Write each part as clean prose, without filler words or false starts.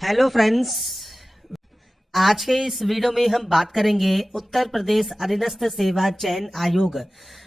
Hello friends. आज के इस वीडियो में हम बात करेंगे उत्तर प्रदेश अधीनस्थ सेवा चयन आयोग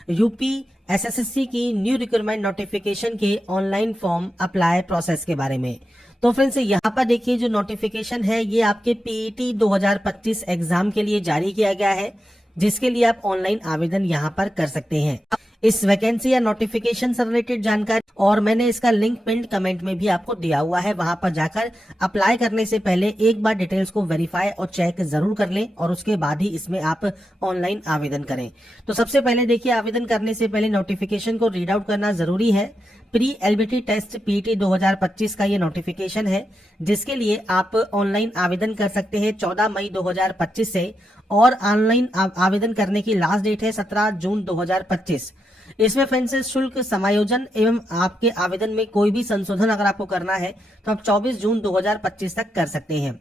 यूपी एसएससी की न्यू रिक्रूटमेंट नोटिफिकेशन के ऑनलाइन फॉर्म अप्लाई प्रोसेस के बारे में। तो फ्रेंड्स यहाँ पर देखिए, जो नोटिफिकेशन है ये आपके पीईटी 2025 एग्जाम के लिए जारी किया गया है, जिसके लिए आप ऑनलाइन आवेदन यहाँ पर कर सकते हैं। इस वैकेंसी या नोटिफिकेशन से रिलेटेड जानकारी और मैंने इसका लिंक पिन कमेंट में भी आपको दिया हुआ है, वहां पर जाकर अप्लाई करने से पहले एक बार डिटेल्स को वेरीफाई और चेक जरूर कर लें और उसके बाद ही इसमें आप ऑनलाइन आवेदन करें। तो सबसे पहले देखिए, आवेदन करने से पहले नोटिफिकेशन को रीड आउट करना जरूरी है। प्री एलबीटी टेस्ट पीटी 2025 का ये नोटिफिकेशन है, जिसके लिए आप ऑनलाइन आवेदन कर सकते हैं 14 मई 2025 से, और ऑनलाइन आवेदन करने की लास्ट डेट है 17 जून 2025। इसमें फ्रेंड्स शुल्क समायोजन एवं आपके आवेदन में कोई भी संशोधन अगर आपको करना है तो आप 24 जून 2025 तक कर सकते हैं।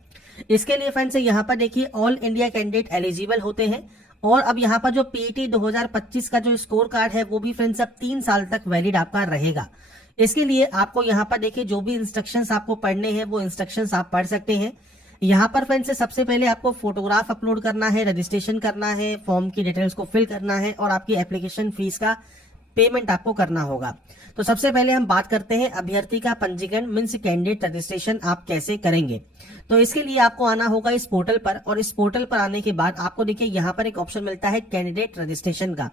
इसके लिए फ्रेंड्स यहाँ पर देखिए, ऑल इंडिया कैंडिडेट एलिजिबल होते हैं। और अब यहाँ पर जो पीईटी 2025 का जो स्कोर कार्ड है वो भी फ्रेंड्स अब 3 साल तक वैलिड आपका रहेगा। इसके लिए आपको यहाँ पर देखिए, जो भी इंस्ट्रक्शंस आपको पढ़ने हैं वो इंस्ट्रक्शंस आप पढ़ सकते हैं। यहाँ पर फ्रेंड्स सबसे पहले आपको फोटोग्राफ अपलोड करना है, रजिस्ट्रेशन करना है, फॉर्म की डिटेल्स को फिल करना है और आपकी एप्लीकेशन फीस का पेमेंट आपको करना होगा। तो सबसे पहले हम बात करते हैं अभ्यर्थी का पंजीकरण मींस कैंडिडेट रजिस्ट्रेशन आप कैसे करेंगे। तो इसके लिए आपको आना होगा इस पोर्टल पर, और इस पोर्टल पर आने के बाद आपको देखिए यहाँ पर एक ऑप्शन मिलता है कैंडिडेट रजिस्ट्रेशन का।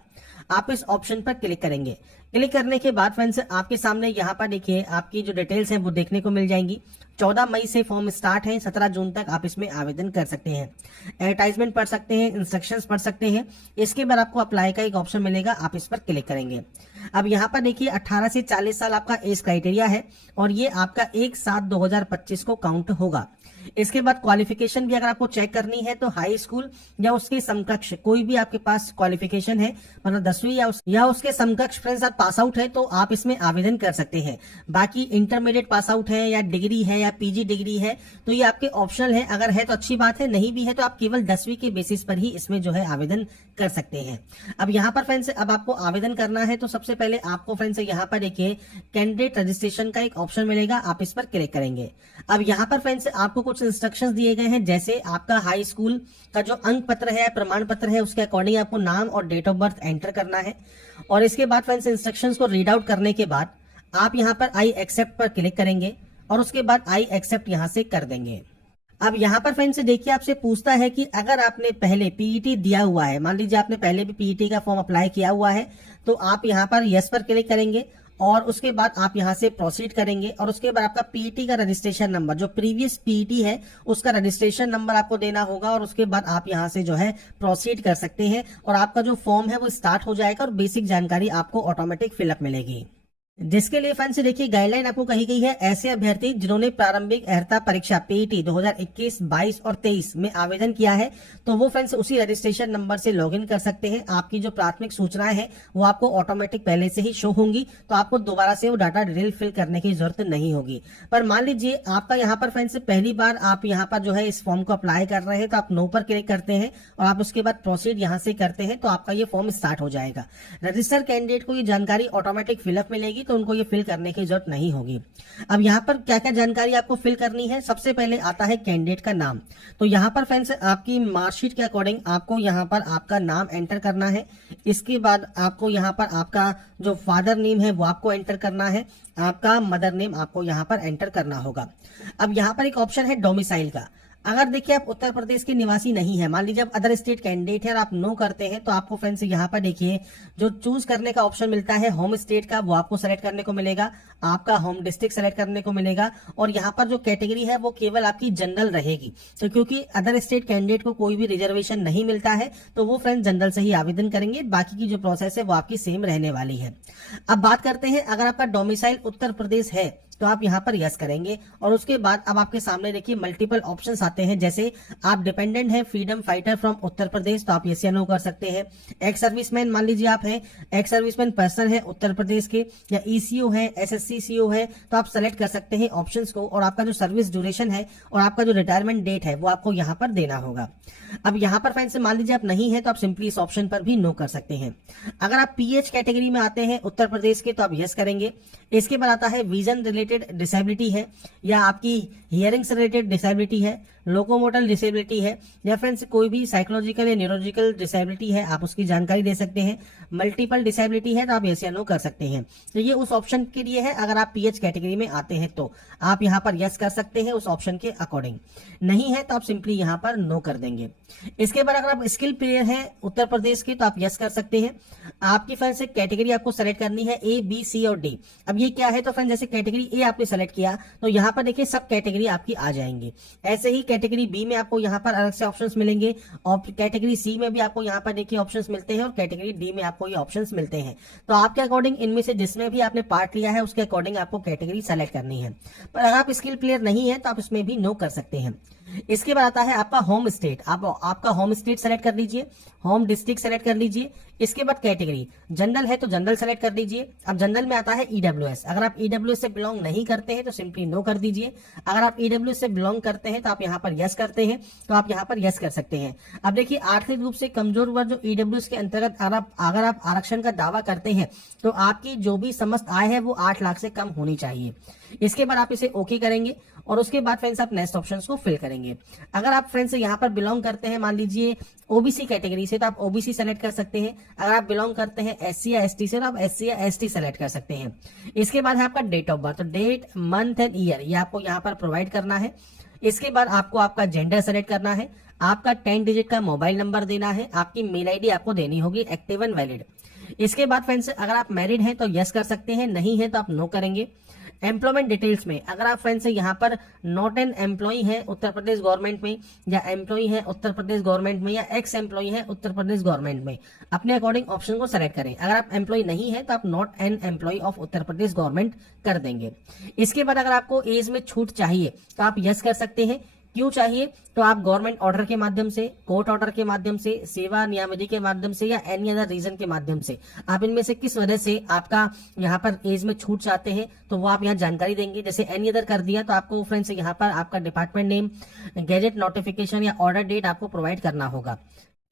आप इस ऑप्शन पर क्लिक करेंगे। क्लिक करने के बाद फ्रेंड्स आपके सामने यहाँ पर देखिए आपकी जो डिटेल्स है वो देखने को मिल जाएंगी। 14 मई से फॉर्म स्टार्ट है, 17 जून तक आप इसमें आवेदन कर सकते हैं। एडवर्टाइजमेंट पढ़ सकते हैं, इंस्ट्रक्शंस पढ़ सकते हैं। इसके बाद आपको अप्लाई का एक ऑप्शन मिलेगा, आप इस पर क्लिक करेंगे। अब यहाँ पर देखिए 18 से 40 साल आपका एज क्राइटेरिया है और ये आपका 1/7/2025 को काउंट होगा। इसके बाद क्वालिफिकेशन भी अगर आपको चेक करनी है तो हाई स्कूल या उसके समकक्ष कोई भी आपके पास क्वालिफिकेशन है, मतलब 10वीं या उसके समकक्ष फ्रेंड्स आप पास आउट है तो आप इसमें आवेदन कर सकते हैं। बाकी इंटरमीडिएट पास आउट है या डिग्री है या पीजी डिग्री है तो ये आपके ऑप्शनल है। अगर है तो अच्छी बात है, नहीं भी है तो आप केवल 10वीं के बेसिस पर ही इसमें जो है आवेदन कर सकते हैं। अब यहाँ पर फ्रेंड्स अब आपको आवेदन करना है तो सबसे पहले आपको फ्रेंड्स यहाँ पर देखिए कैंडिडेट रजिस्ट्रेशन का एक ऑप्शन मिलेगा, आप इस पर क्लिक करेंगे। अब यहाँ पर फ्रेंड्स आपको कुछ इंस्ट्रक्शंस दिए गए हैं, जैसे आपका हाई स्कूल का जो अंक पत्र है, प्रमाण पत्र है, उसके अकॉर्डिंग आपको नाम और डेट ऑफ बर्थ एंटर करना है। और इसके बाद फ्रेंड्स इंस्ट्रक्शंस को रीड आउट करने के बाद आप यहाँ पर आई एक्सेप्ट पर क्लिक करेंगे और उसके बाद आई एक्सेप्ट यहाँ से कर देंगे। अब यहाँ पर फ्रेंड्स देखिए, आपसे पूछता है कि अगर आपने पहले पीईटी दिया हुआ है, मान लीजिए आपने पहले भी पीईटी का फॉर्म अप्लाई किया हुआ है, तो आप यहाँ पर यस पर क्लिक करेंगे और उसके बाद आप यहाँ से प्रोसीड करेंगे। और उसके बाद आपका पीईटी का रजिस्ट्रेशन नंबर, जो प्रीवियस पीईटी है उसका रजिस्ट्रेशन नंबर आपको देना होगा और उसके बाद आप यहाँ से जो है प्रोसीड कर सकते हैं और आपका जो फॉर्म है वो स्टार्ट हो जाएगा और बेसिक जानकारी आपको ऑटोमेटिक फिलअप मिलेगी। जिसके लिए फ्रेंड्स देखिए गाइडलाइन आपको कही गई है, ऐसे अभ्यर्थी जिन्होंने प्रारंभिक अर्हता परीक्षा पीईटी 2021, 22 और 23 में आवेदन किया है तो वो फ्रेंड्स उसी रजिस्ट्रेशन नंबर से लॉगिन कर सकते हैं। आपकी जो प्राथमिक सूचनाएं हैं वो आपको ऑटोमेटिक पहले से ही शो होंगी, तो आपको दोबारा से वो डाटा डिटेल फिल करने की जरूरत नहीं होगी। पर मान लीजिए आपका यहाँ पर फ्रेंड्स पहली बार आप यहाँ पर जो है इस फॉर्म को अप्लाई कर रहे हैं तो आप नो पर क्लिक करते हैं और आप उसके बाद प्रोसीड यहाँ से करते हैं तो आपका ये फॉर्म स्टार्ट हो जाएगा। रजिस्टर कैंडिडेट को ये जानकारी ऑटोमेटिक फिलअप मिलेगी, तो उनको ये फिल करने की जरूरत नहीं होगी। अब यहाँ पर क्या क्या जानकारी आपको फिल करनी है, सबसे पहले आता है कैंडिडेट का नाम। तो यहाँ पर फ्रेंड्स आपकी मार्कशीट के अकॉर्डिंग आपको यहाँ पर आपका नाम एंटर करना है। इसके बाद आपको यहाँ पर आपका जो फादर नेम है वो आपको एंटर करना है, आपका मदर नेम आपको यहाँ पर एंटर करना होगा। अब यहाँ पर एक ऑप्शन है डोमिसाइल का। अगर देखिए आप उत्तर प्रदेश के निवासी नहीं है, मान लीजिए आप अदर स्टेट कैंडिडेट है और आप नो करते हैं तो आपको फ्रेंड्स यहाँ पर देखिए जो चूज करने का ऑप्शन मिलता है होम स्टेट का, वो आपको सेलेक्ट करने को मिलेगा, आपका होम डिस्ट्रिक्ट सेलेक्ट करने को मिलेगा और यहाँ पर जो कैटेगरी है वो केवल आपकी जनरल रहेगी। तो क्योंकि अदर स्टेट कैंडिडेट को कोई भी रिजर्वेशन नहीं मिलता है तो वो फ्रेंड्स जनरल से ही आवेदन करेंगे, बाकी की जो प्रोसेस है वो आपकी सेम रहने वाली है। अब बात करते हैं, अगर आपका डोमिसाइल उत्तर प्रदेश है तो आप यहाँ पर यस करेंगे और उसके बाद अब आपके सामने देखिए मल्टीपल ऑप्शंस आते हैं, जैसे आप डिपेंडेंट हैं freedom fighter from Uttar Pradesh तो आप यस या नो कर सकते हैं। एक्स सर्विसमैन मान लीजिए आप हैं, एक्स सर्विसमैन पर्सन है उत्तर प्रदेश के, या ईसीओ है, एसएससी सीओ है, तो आप सेलेक्ट कर सकते हैं ऑप्शंस को और आपका जो सर्विस ड्यूरेशन है और आपका जो रिटायरमेंट डेट है वो आपको यहाँ पर देना होगा। अब यहाँ पर फ्रेंड्स मान लीजिए आप नहीं है तो आप सिंपली इस ऑप्शन पर भी नो कर सकते हैं। अगर आप पीएच कैटेगरी में आते हैं उत्तर प्रदेश के तो आप यस करेंगे। इसके बाद आता है विजन रिलेटेड डिसेबिलिटी है, या आपकी हियरिंग से रिलेटेड डिसेबिलिटी है, लोकोमोटर डिसेबिलिटी है, या फ्रेंड्स कोई भी साइकोलॉजिकल या न्यूरोलॉजिकल डिसेबिलिटी है, आप उसकी जानकारी दे सकते हैं। मल्टीपल डिसेबिलिटी है तो आप यस या नो कर सकते हैं। तो ये उस ऑप्शन के लिए है, अगर आप पीएच कैटेगरी में आते हैं तो आप यहाँ पर यस कर सकते हैं उस ऑप्शन के अकॉर्डिंग, नहीं है तो आप सिंपली यहाँ पर नो कर देंगे। इसके बाद अगर आप स्किल प्लेयर हैं उत्तर प्रदेश के तो आप यस कर सकते हैं। आपकी फ्रेंड्स कैटेगरी आपको सेलेक्ट करनी है ए, बी, सी और डी। अब ये क्या है, तो फ्रेंड्स जैसे कैटेगरी ए आपने सेलेक्ट किया तो यहाँ पर देखिए सब कैटेगरी आपकी आ जाएंगी। ऐसे ही कैटेगरी बी में आपको यहाँ पर अलग से ऑप्शंस मिलेंगे, और कैटेगरी सी में भी आपको यहाँ पर देखिए ऑप्शंस मिलते हैं, और कैटेगरी डी में आपको ये ऑप्शंस मिलते हैं। तो आपके अकॉर्डिंग इनमें से जिसमें भी आपने पार्ट लिया है उसके अकॉर्डिंग आपको कैटेगरी सेलेक्ट करनी है। पर अगर आप स्किल प्लेयर नहीं है तो आप इसमें भी नो कर सकते हैं। इसके बाद आता है आपका होम स्टेट, आप आपका होम स्टेट सेलेक्ट कर लीजिए, होम डिस्ट्रिक्ट सेलेक्ट कर लीजिए। इसके बाद कैटेगरी जनरल है तो जनरल सेलेक्ट कर लीजिए। अब जनरल में आता है ईडब्ल्यूएस, अगर आप ईडब्ल्यूएस से बिलोंग नहीं करते हैं तो सिंपली नो कर दीजिए। अगर आप ईडब्ल्यूएस से बिलोंग करते हैं तो आप यहाँ पर यस करते हैं, तो आप यहाँ पर यस कर सकते हैं। अब देखिए आर्थिक रूप से कमजोर वर्ग जो ईडब्ल्यूएस के अंतर्गत अगर आप आरक्षण का दावा करते हैं तो आपकी जो भी समस्त आय है वो 8 लाख से कम होनी चाहिए। इसके बाद आप इसे ओके करेंगे और उसके बाद फ्रेंड्स आप नेक्स्ट ऑप्शंस को फिल करेंगे। अगर आप फ्रेंड्स यहाँ पर बिलोंग करते हैं मान लीजिए ओबीसी कैटेगरी से तो आप ओबीसी सेलेक्ट कर सकते हैं। अगर आप बिलोंग करते हैं एससी या एसटी से तो आप एससी या एसटी सेलेक्ट कर सकते हैं। इसके बाद है आपका date of birth, date, month and year ये आपको यहाँ पर प्रोवाइड करना है। इसके बाद आपको आपका जेंडर सेलेक्ट करना है, आपका 10 डिजिट का मोबाइल नंबर देना है, आपकी मेल आईडी आपको देनी होगी एक्टिव एंड वैलिड। इसके बाद फ्रेंड्स अगर आप मैरिड हैं तो यस कर सकते हैं, नहीं है तो आप नो करेंगे। एम्प्लॉयमेंट डिटेल्स में अगर आप फ्रेंड्स यहाँ पर नॉट एन एम्प्लॉय है उत्तर प्रदेश गवर्नमेंट में, या एम्प्लॉय है उत्तर प्रदेश गवर्नमेंट में, या एक्स एम्प्लॉय है उत्तर प्रदेश गवर्नमेंट में, अपने अकॉर्डिंग ऑप्शन को सेलेक्ट करें। अगर आप एम्प्लॉय नहीं है तो आप not an employ of Uttar Pradesh government कर देंगे। इसके बाद अगर आपको एज में छूट चाहिए तो आप यस कर सकते हैं। क्यों चाहिए, तो आप गवर्नमेंट ऑर्डर के माध्यम से, कोर्ट ऑर्डर के माध्यम से, सेवा नियमावली के माध्यम से, या एनी अदर रीजन के माध्यम से आप इनमें से किस वजह से आपका यहाँ पर एज में छूट चाहते हैं तो वो आप यहाँ जानकारी देंगे। जैसे एनी अदर कर दिया तो आपको फ्रेंड्स यहाँ पर आपका डिपार्टमेंट नेम, गैजेट नोटिफिकेशन या ऑर्डर डेट आपको प्रोवाइड करना होगा।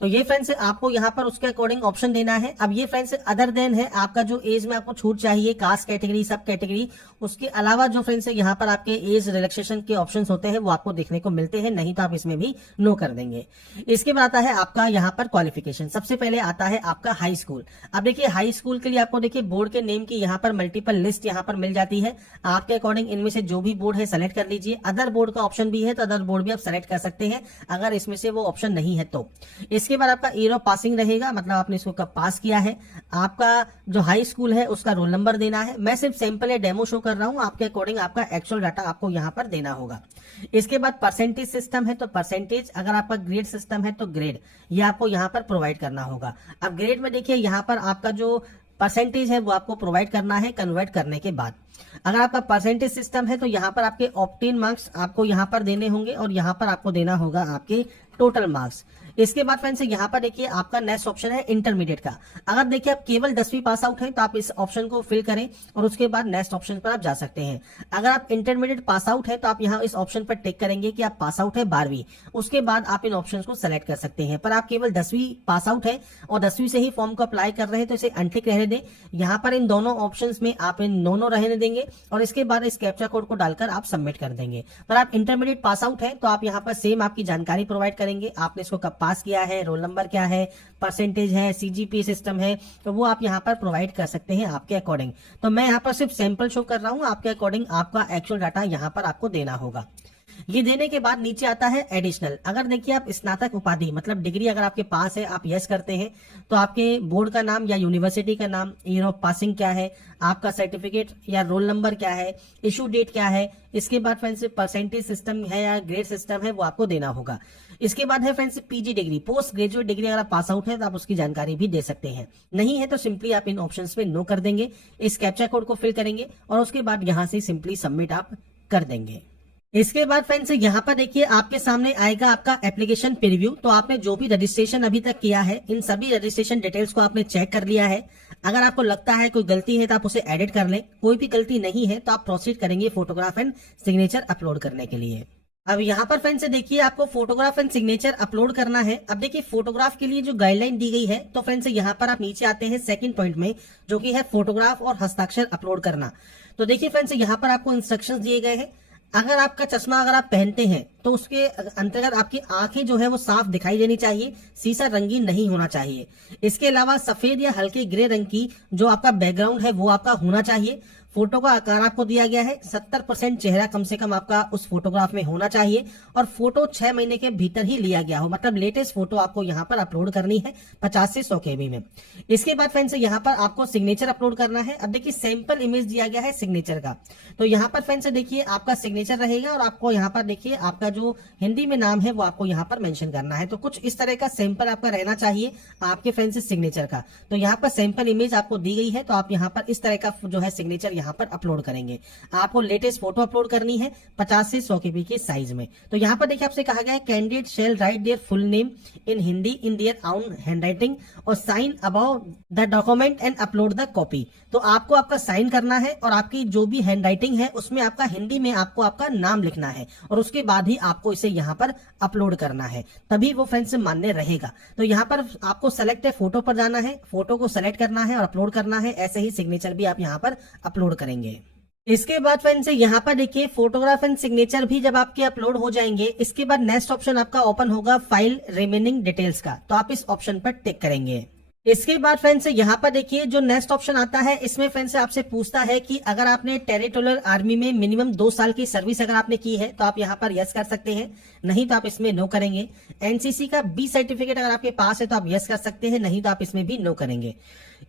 तो ये फ्रेंड्स आपको यहाँ पर उसके अकॉर्डिंग ऑप्शन देना है। अब ये फ्रेंड्स अदर देन है आपका जो एज में आपको छूट चाहिए, कास्ट कैटेगरी, सब कैटेगरी, उसके अलावा जो फ्रेंड्स यहाँ पर आपके एज रिलैक्सेशन के ऑप्शंस होते हैं वो आपको देखने को मिलते हैं, नहीं तो आप इसमें भी नो कर देंगे। इसके बाद आता है आपका यहाँ पर क्वालिफिकेशन। सबसे पहले आता है आपका हाई स्कूल। अब देखिए हाई स्कूल के लिए आपको देखिए बोर्ड के नेम की यहाँ पर मल्टीपल लिस्ट यहाँ पर मिल जाती है। आपके अकॉर्डिंग इनमें से जो भी बोर्ड है सेलेक्ट कर लीजिए। अदर बोर्ड का ऑप्शन भी है तो अदर बोर्ड भी आप सेलेक्ट कर सकते हैं अगर इसमें से वो ऑप्शन नहीं है तो। इसके बाद आपका ईयर ऑफ पासिंग रहेगा, मतलब आपने इसको कब पास किया है। आपका जो हाई स्कूल है उसका रोल नंबर देना है। मैं सिर्फ सैंपल या डेमो शो कर रहा हूं, आपके अकॉर्डिंग आपका एक्चुअल डाटा आपको यहाँ पर देना होगा। इसके बाद परसेंटेज सिस्टम है तो परसेंटेज, अगर आपका ग्रेड सिस्टम है तो ग्रेड ये आपको यहाँ पर प्रोवाइड करना होगा। अब ग्रेड में देखिए यहाँ पर आपका जो परसेंटेज है वो आपको प्रोवाइड करना है कन्वर्ट करने के बाद। अगर आपका परसेंटेज सिस्टम है तो यहाँ पर आपके ऑप्टेन मार्क्स आपको यहाँ पर देने होंगे और यहाँ पर आपको देना होगा आपके टोटल मार्क्स। इसके बाद फ्रेंड्स यहाँ पर देखिए आपका नेक्स्ट ऑप्शन है इंटरमीडिएट का। अगर देखिए आप केवल 10वीं पास आउट हैं तो आप इस ऑप्शन को फिल करें और उसके बाद नेक्स्ट ऑप्शन पर आप जा सकते हैं। अगर आप इंटरमीडिएट पास आउट है तो आप यहाँ इस ऑप्शन पर टिक करेंगे कि आप पास आउट है 12वीं, उसके बाद आप इन ऑप्शन को सेलेक्ट कर सकते हैं। पर आप केवल 10वीं पास आउट है और 10वीं से ही फॉर्म को अप्लाई कर रहे हैं तो इसे अनटिक रहने दें। यहाँ पर इन दोनों ऑप्शन में आप इन दोनों रहने देंगे और इसके बाद इस कैप्चा कोड को डालकर आप सबमिट कर देंगे। पर आप इंटरमीडिएट पास आउट है तो आप यहाँ पर सेम आपकी जानकारी प्रोवाइड करेंगे, आपने इसको कब पास किया है, रोल नंबर क्या है, परसेंटेज है, सीजीपी सिस्टम है, तो वो आप यहाँ पर प्रोवाइड कर सकते हैं आपके अकॉर्डिंग। तो मैं यहाँ पर सिर्फ सैंपल शो कर रहा हूँ, आपके अकॉर्डिंग आपका एक्चुअल डाटा यहाँ पर आपको देना होगा। ये देने के बाद नीचे आता है एडिशनल। अगर देखिए आप स्नातक उपाधि मतलब डिग्री अगर आपके पास है आप यस करते हैं तो आपके बोर्ड का नाम या यूनिवर्सिटी का नाम, ईयर ऑफ पासिंग क्या है, आपका सर्टिफिकेट या रोल नंबर क्या है, इशू डेट क्या है, इसके बाद फ्रेंड्स परसेंटेज सिस्टम है या ग्रेड सिस्टम है वो आपको देना होगा। इसके बाद है friends PG degree, post graduate degree, अगर आप पास आउट है तो आप उसकी जानकारी भी दे सकते हैं, नहीं है तो सिंपली आप इन ऑप्शंस पे नो कर देंगे, इस कैप्चा कोड को फिल करेंगे और उसके बाद यहाँ से सिंपली सबमिट आप कर देंगे। इसके बाद फ्रेंड्स यहाँ पर देखिए आपके सामने आएगा आपका एप्लीकेशन प्रीव्यू। तो आपने जो भी रजिस्ट्रेशन अभी तक किया है इन सभी रजिस्ट्रेशन डिटेल्स को आपने चेक कर लिया है। अगर आपको लगता है कोई गलती है तो आप उसे एडिट कर लें, कोई भी गलती नहीं है तो आप प्रोसीड करेंगे फोटोग्राफ एंड सिग्नेचर अपलोड करने के लिए। अब यहाँ पर फ्रेंड्स देखिए आपको फोटोग्राफ एंड सिग्नेचर अपलोड करना है। अब देखिए फोटोग्राफ के लिए जो गाइडलाइन दी गई है तो फ्रेंड्स यहाँ पर आप नीचे आते हैं सेकंड पॉइंट में जो कि है फोटोग्राफ और हस्ताक्षर अपलोड करना। तो देखिए फ्रेंड्स, यहाँ पर आपको इंस्ट्रक्शंस दिए गए हैं। अगर आपका चश्मा अगर आप पहनते हैं तो उसके अंतर्गत आपकी आंखें जो है वो साफ दिखाई देनी चाहिए, शीशा रंगीन नहीं होना चाहिए। इसके अलावा सफेद या हल्के ग्रे रंग की जो आपका बैकग्राउंड है वो आपका होना चाहिए। फोटो का आकार आपको दिया गया है 70% चेहरा कम से कम आपका उस फोटोग्राफ में होना चाहिए और फोटो 6 महीने के भीतर ही लिया गया हो, मतलब लेटेस्ट फोटो आपको यहाँ पर अपलोड करनी है 50 से 100 KB में। इसके बाद फ्रेंड्स यहाँ पर आपको सिग्नेचर अपलोड करना है। अब देखिए सैंपल इमेज दिया गया है सिग्नेचर का, तो यहाँ पर फ्रेंड्स देखिए आपका सिग्नेचर रहेगा और आपको यहाँ पर देखिए आपका जो हिंदी में नाम है वो आपको यहाँ पर मेंशन करना है। तो कुछ इस तरह का सैंपल आपका रहना चाहिए आपके फ्रेंड्स सिग्नेचर का। तो यहाँ पर सैंपल इमेज आपको दी गई है, तो आप यहाँ पर इस तरह का जो है सिग्नेचर यहाँ पर अपलोड करेंगे। आपको लेटेस्ट फोटो अपलोड करनी है 50 से 100 KB के साइज में। तो यहाँ पर देखिए आपसे कहा गया है candidate shall write their full name in Hindi in their own handwriting और sign above the document and upload the copy. तो आपको आपका साइन करना है और आपकी जो भी हैंडराइटिंग है उसमें आपका हिंदी में आपको आपका नाम लिखना है और उसके बाद ही आपको इसे यहाँ पर अपलोड करना है, तभी वो फ्रेंड्स मान्य रहेगा। तो यहाँ पर आपको सेलेक्ट फोटो पर जाना है, फोटो को सेलेक्ट करना है और अपलोड करना है। ऐसे ही सिग्नेचर भी आप यहाँ पर अपलोड करेंगे। इसके बाद फ्रेंड्स यहाँ पर देखिए फोटोग्राफ एंड सिग्नेचर भी जब आपके अपलोड हो जाएंगे, इसके बाद नेक्स्ट ऑप्शन आपका ओपन होगा फाइल रिमेनिंग डिटेल्स का, तो आप इस ऑप्शन पर टिक करेंगे। इसके बाद फ्रेंड्स यहाँ पर देखिए जो नेक्स्ट ऑप्शन आता है, इसमें फ्रेंड्स आपसे पूछता है कि अगर आपने टेरिटोरियल आर्मी में मिनिमम 2 साल की सर्विस अगर आपने की है तो आप यहाँ पर यस कर सकते हैं, नहीं तो आप इसमें नो करेंगे। एनसीसी का बी सर्टिफिकेट अगर आपके पास है तो आप यस कर सकते हैं, नहीं तो आप इसमें भी नो करेंगे।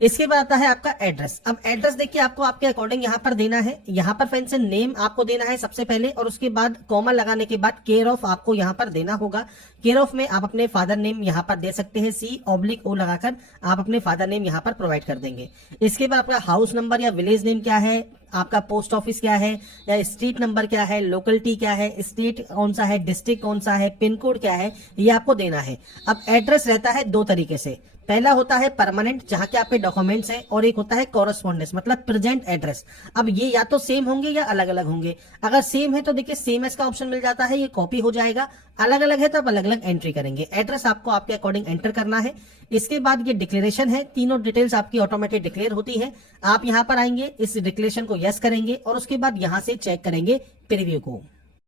इसके बाद आता है आपका एड्रेस। अब एड्रेस देखिए आपको आपके अकॉर्डिंग यहाँ पर देना है। यहाँ पर फ्रेंड्स नेम आपको देना है सबसे पहले और उसके बाद कॉमा लगाने के बाद केयर ऑफ आपको यहाँ पर देना होगा। केयर ऑफ में आप अपने फादर नेम यहाँ पर दे सकते हैं, C/O लगाकर आप अपने फादर नेम यहाँ पर प्रोवाइड कर देंगे। इसके बाद आपका हाउस नंबर या विलेज नेम क्या है, आपका पोस्ट ऑफिस क्या है या स्ट्रीट नंबर क्या है, लोकेलिटी क्या है, स्टेट कौन सा है, डिस्ट्रिक्ट कौन सा है, पिन कोड क्या है, ये आपको देना है। अब एड्रेस रहता है 2 तरीके से, पहला होता है परमानेंट जहां के आपके डॉक्यूमेंट्स हैं और एक होता है कॉरेस्पॉन्डेंस मतलब प्रेजेंट एड्रेस। अब ये या तो सेम होंगे या अलग अलग होंगे। अगर सेम है तो देखिए सेम एस का ऑप्शन मिल जाता है, ये कॉपी हो जाएगा। अलग अलग है तो आप अलग अलग एंट्री करेंगे। एड्रेस आपको आपके अकॉर्डिंग एंटर करना है। इसके बाद ये डिक्लेरेशन है, तीनों डिटेल्स आपकी ऑटोमेटिक डिक्लेयर होती है। आप यहाँ पर आएंगे, इस डिक्लेरेशन को यस करेंगे और उसके बाद यहाँ से चेक करेंगे प्रीव्यू को।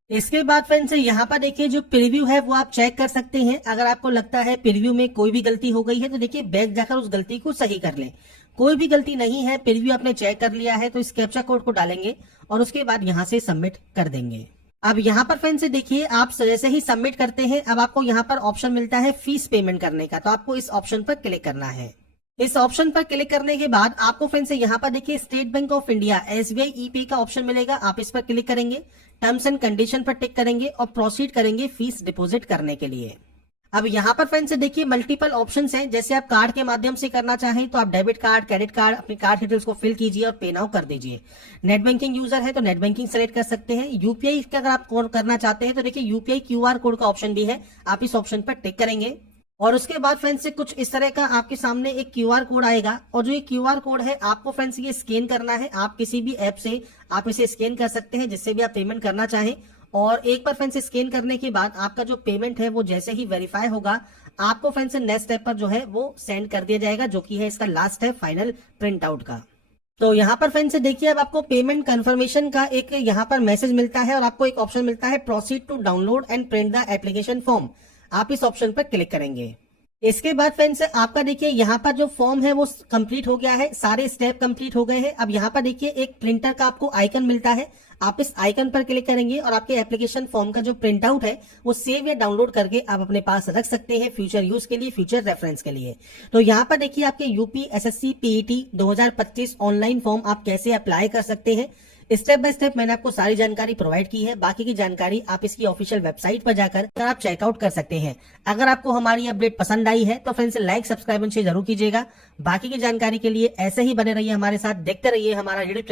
इसके बाद फ्रेंड्स यहाँ पर देखिए जो प्रीव्यू है वो आप चेक कर सकते हैं। अगर आपको लगता है प्रीव्यू में कोई भी गलती हो गई है तो देखिए बैक जाकर उस गलती को सही कर लें। कोई भी गलती नहीं है, प्रीव्यू आपने चेक कर लिया है तो इस कैप्चा कोड को डालेंगे और उसके बाद यहाँ से सबमिट कर देंगे। अब यहाँ पर फ्रेंड्स देखिए आप जैसे ही सबमिट करते हैं, अब आपको यहाँ पर ऑप्शन मिलता है फीस पेमेंट करने का, तो आपको इस ऑप्शन पर क्लिक करना है। इस ऑप्शन पर क्लिक करने के बाद आपको फ्रेंड्स यहाँ पर देखिए state bank of India SBI ई-पे का ऑप्शन मिलेगा, आप इस पर क्लिक करेंगे, टर्म्स एंड कंडीशन पर टिक करेंगे और प्रोसीड करेंगे फीस डिपॉजिट करने के लिए। अब यहाँ पर फ्रेंड्स देखिए मल्टीपल ऑप्शंस हैं, जैसे आप कार्ड के माध्यम से करना चाहें तो आप डेबिट कार्ड, क्रेडिट कार्ड, अपनी कार्ड डिटेल्स को फिल कीजिए और पे नाउ कर दीजिए। नेट बैंकिंग यूजर है तो नेट बैंकिंग सेलेक्ट कर सकते हैं। यूपीआई का अगर आप करना चाहते हैं तो देखिए यूपीआई QR कोड का ऑप्शन भी है, आप इस ऑप्शन पर टिक करेंगे और उसके बाद फ्रेंड्स से कुछ इस तरह का आपके सामने एक QR कोड आएगा और जो ये QR कोड है आपको फ्रेंड्स ये स्कैन करना है। आप किसी भी ऐप से आप इसे स्कैन कर सकते हैं जिससे भी आप पेमेंट करना चाहें। और एक बार फ्रेंड्स स्कैन करने के बाद आपका जो पेमेंट है वो जैसे ही वेरीफाई होगा, आपको फ्रेंड्स नेक्स्ट स्टेप पर जो है वो सेंड कर दिया जाएगा, जो कि है इसका लास्ट है फाइनल प्रिंट आउट का। तो यहाँ पर फ्रेंड्स देखिए अब आपको पेमेंट कंफर्मेशन का एक यहाँ पर मैसेज मिलता है और आपको एक ऑप्शन मिलता है proceed to download and print the application form, आप इस ऑप्शन पर क्लिक करेंगे। इसके बाद फ्रेंड्स आपका देखिए यहाँ पर जो फॉर्म है वो कंप्लीट हो गया है, सारे स्टेप कंप्लीट हो गए हैं। अब यहाँ पर देखिए एक प्रिंटर का आपको आइकन मिलता है, आप इस आइकन पर क्लिक करेंगे और आपके एप्लीकेशन फॉर्म का जो प्रिंट आउट है वो सेव या डाउनलोड करके आप अपने पास रख सकते हैं फ्यूचर यूज के लिए, फ्यूचर रेफरेंस के लिए। तो यहाँ पर देखिए आपके UP SSC PET 2025 online form आप कैसे अप्लाई कर सकते हैं, स्टेप बाय स्टेप मैंने आपको सारी जानकारी प्रोवाइड की है। बाकी की जानकारी आप इसकी ऑफिशियल वेबसाइट पर जाकर आप चेकआउट कर सकते हैं। अगर आपको हमारी अपडेट पसंद आई है तो फ्रेंड्स लाइक सब्सक्राइब जरूर कीजिएगा। बाकी की जानकारी के लिए ऐसे ही बने रहिए हमारे साथ, देखते रहिए हमारा यूट्यूब